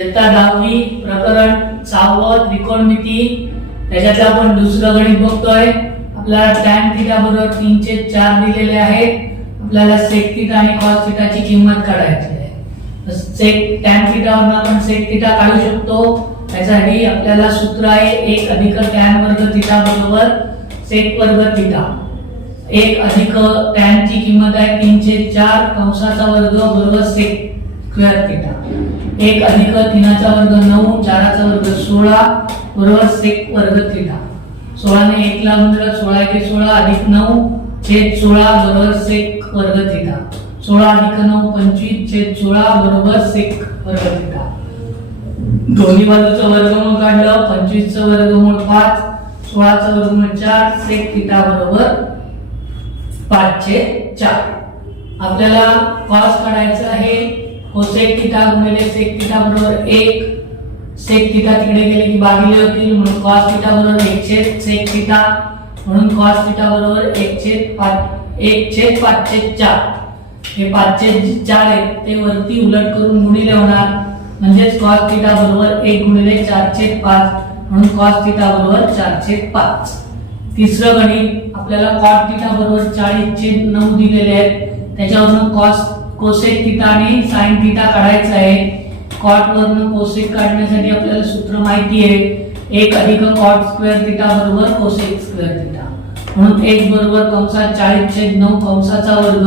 इयत्ता 10वी प्रकरण 6 त्रिकोणमिती त्याच्यात आपण दुसरं गणित बघतोय। आपल्याला tan थीटा बरोबर 3/4 दिलेले आहे। आपल्याला sec थीटा आणि cos थीटाची किंमत काढायची आहे। तर sec tan थीटा वरून आपण sec थीटा काढू शकतो। त्यासाठी आपल्याला सूत्र आहे 1 अधिक tan वर्ग थीटा बरोबर sec वर्ग थीटा। 1 अधिक tan ची किंमत आहे 3/4 कंसाचा वर्ग बरोबर sec स्क्वेअर थीटा। 1 अधिक 3चा वर्ग 9 4चा वर्ग 16 बरोबर sec वर्ग थीटा। 16 ने 1 ला गुणलं 16 × 16 अधिक 9 छेद 16 बरोबर sec वर्ग थीटा। 16 अधिक 9 25 छेद 16 बरोबर sec वर्ग थीटा। दोन्ही बाजूचं वर्गमूळ काढलं 25 चं वर्गमूळ 5 16 चं वर्गमूळ 4 sec थीटा बरोबर 5/4। आपल्याला cos काढायचं आहे। cosec थीटा गुणिले sec थीटा बरोबर 1 sec थीटा तिकडे गेले की भागिले होतील म्हणून cos थीटा बरोबर 1/sec थीटा म्हणून cos थीटा बरोबर 1/5/4। हे 5/4 आहे ते वरती उलट करून गुणिले होणार म्हणजे cos थीटा बरोबर 1 गुणिले 4/5 म्हणून cos थीटा बरोबर 4/5। तिसरं गणित आपल्याला cot थीटा बरोबर 40/9 दिलेले आहेत। त्याच्यावरून cosec थीटा आणि sin थीटा काढायचा आहे। cot वरून cosec काढण्यासाठी आपल्याला सूत्र माहिती आहे 1 अधिक cot स्क्वेअर थीटा बरोबर cosec स्क्वेअर थीटा। म्हणून 1 बरोबर कंसात 40/9 कंसाचा वर्ग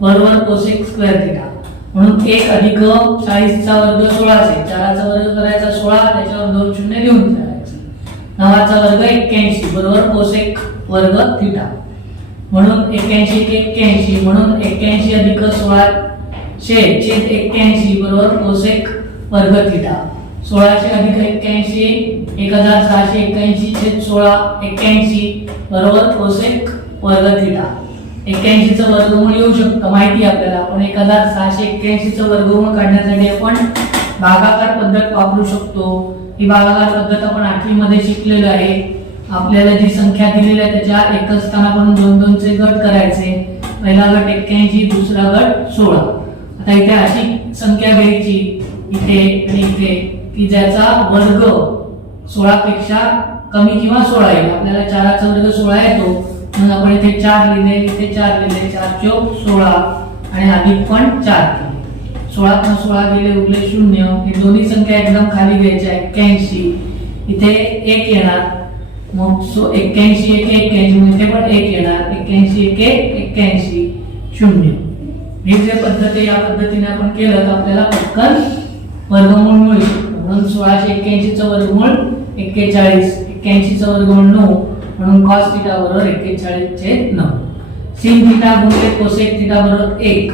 बरोबर cosec स्क्वेअर थीटा। म्हणून 1 अधिक 40 चा वर्ग 16 4चा वर्ग करायचा 16 त्याच्यावर 2 शून्य घेऊन ठेवायचे 9चा वर्ग 81 बरोबर cosec वर्ग थीटा। म्हणून 81 × 81 म्हणून 81 अधिक 16 छेद 81 बरोबर cosec वर्ग थीटा। 1600 अधिक 81 1681 छेद 16 81 बरोबर cosec वर्ग थीटा। 81 चं वर्गमूळ येऊ शकतं माहिती आपल्याला पण 1681 चं वर्गमूळ काढण्यासाठी आपण भागाकार पद्धत वापरू शकतो। ही भागाकार पद्धत आपण 8वी मध्ये शिकलेलो आहे। आपल्याला जी संख्या दिलेली आहे त्याच्या एकच स्थानापासून 2 चे गट करायचे। पहिला गट 81 दुसरा गट 16। आता इथे अशी संख्या घ्यायची इथे आणि इथे की ज्याचा वर्ग 16 पेक्षा कमी किंवा 16 आहे। आपल्याला 4चा वर्ग 16 येतो म्हणून आपण इथे 4 लिहिले इथे 4 लिहिले 4 चौक 16 आणि अधिक पण 4 केले 16 पण 16 गेले उरले 0। हे दोन्ही संख्या एकदम खाली घ्यायच्या 81 इथे 1 येणार मग 81 1 81 इथे पण 1 येणार 81 1 81 0। ही जे पद्धत आहे या पद्धतीने आपण केलं तर आपल्याला पटकन वर्गमूळ मिळू शकतो। म्हणून 1681 चं वर्गमूळ 41 81 चं वर्गमूळ 9 म्हणून cos थीटा बरोबर 41/9। sin थीटा गुणिले cosec थीटा बरोबर 1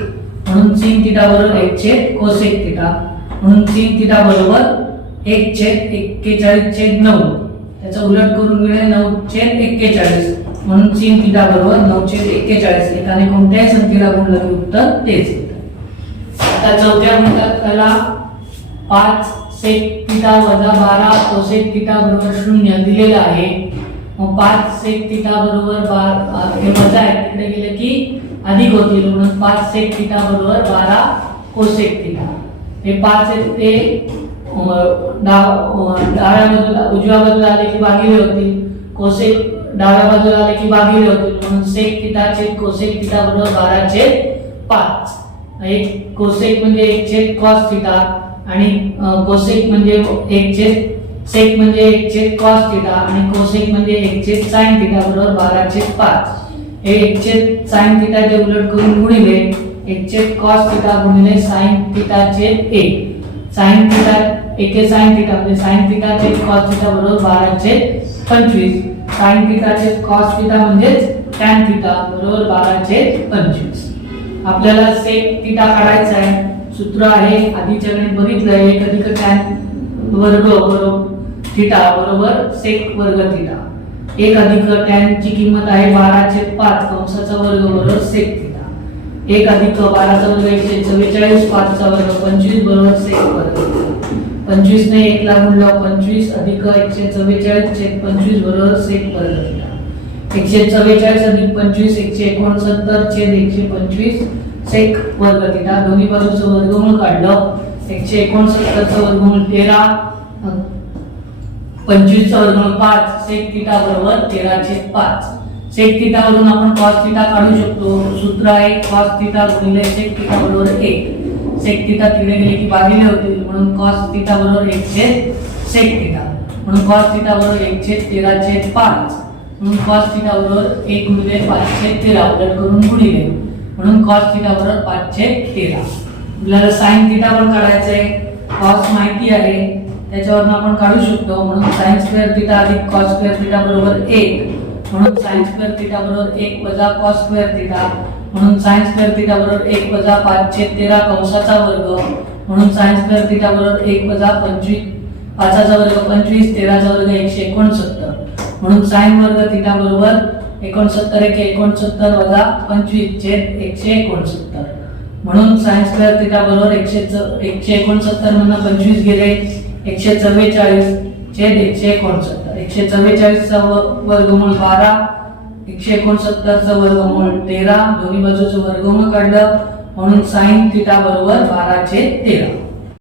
म्हणून sin थीटा बरोबर 1/cosec थीटा म्हणून sin थीटा बरोबर 1/41/9 त्याचा उलट करून मिळेल 9/41 म्हणून sin थीटा बरोबर 9/41। एकाने कोणत्याही संख्येला गुणलं की उत्तर तेच येतं। आता चौथ्या गणिताला 5 sec थीटा वजा 12 cosec थीटा बरोबर 0 दिलेला आहे। मग 5 sec थीटा बरोबर 12 हे वजा आहे तिकडे गेले की अधिक होतील म्हणून 5 sec थीटा बरोबर 12 cosec थीटा। हे 5 ते डाव्या बाजूला उजव्या बाजूला आले की भागिले होतील cosec डाव्या बाजूला आले की भागिले होतील म्हणून sec थीटा छेद cosec थीटा बरोबर 12/5। एक cosec म्हणजे 1/cos थीटा आणि cosec म्हणजे 1/sec म्हणजे 1/cos थीटा आणि cosec म्हणजे 1/sin थीटा बरोबर 12/5। हे 1/sin थीटा जे उलट करून गुणिले 1/cos थीटा गुणिले sin थीटा छेद 1 sin थीटा 1/sin थीटा म्हणजे sin थीटा छेद cos थीटा बरोबर 12/25 sin थीटा छेद cos थीटा म्हणजे tan थीटा बरोबर 12/25। आपल्याला sec थीटा काढायचा आहे। सूत्र आहे आधीच्या गणित बघितलंय 1 अधिक tan वर्ग बरोबर थीटा बरोबर sec वर्ग थीटा। 1 अधिक tan ची किंमत आहे 12/5 कंसाचा वर्ग बरोबर sec थीटा। 1 अधिक 12चा वर्ग 144 5 चा वर्ग 25 बरोबर sec वर्ग। 25 ने 1 ला गुणलं 25 अधिक 144 छेद 25 बरोबर sec वर्ग थीटा। 144 अधिक 25 169 छेद 125 sec वर्ग थीटा। दोन्ही बाजूचं वर्गमूळ काढलं 169 चं वर्गमूळ 13, 25 चं वर्गमूळ 5, sec थिटा बरोबर 13/5. sec थिटा वरून आपण cos थिटा काढू शकतो. सूत्र आहे cos थिटा गुणिले sec थिटा बरोबर 1. sec थिटा तिकडे गेले की भागिले होतील, म्हणून cos थिटा बरोबर 1/sec थिटा, म्हणून cos थिटा बरोबर 1/13/5, म्हणून cos थिटा बरोबर 1 गुणिले 5/13 उलट करून गुणिले, म्हणून cos थिटा बरोबर 5/13. आपल्याला sin थिटा पण काढायचं आहे. cos माहिती आहे त्याच्यावरून आपण काढू शकतो, म्हणून sin स्क्वेअर थिटा अधिक cos स्क्वेअर थिटा बरोबर 1, म्हणून sin स्क्वेअर थिटा बरोबर 1 वजा cos स्क्वेअर थिटा, म्हणून sin स्क्वेअर थिटा बरोबर 1 वजा 5/13 कंसाचा वर्ग, म्हणून sin स्क्वेअर थिटा बरोबर 1 वजा 25 5चा वर्ग 25, 13चा वर्ग 169, म्हणून sin वर्ग थिटा बरोबर 69 × 69 वजा 25/169, म्हणून sin स्क्वेअर थिटा बरोबर 169 मधून 25 गेले 144/169, 144 चा वर्गमूळ 12, 169 चं वर्गमूळ 13, दोन्ही बाजूचं वर्गमूळ काढलं, म्हणून sin थिटा बरोबर 12/13.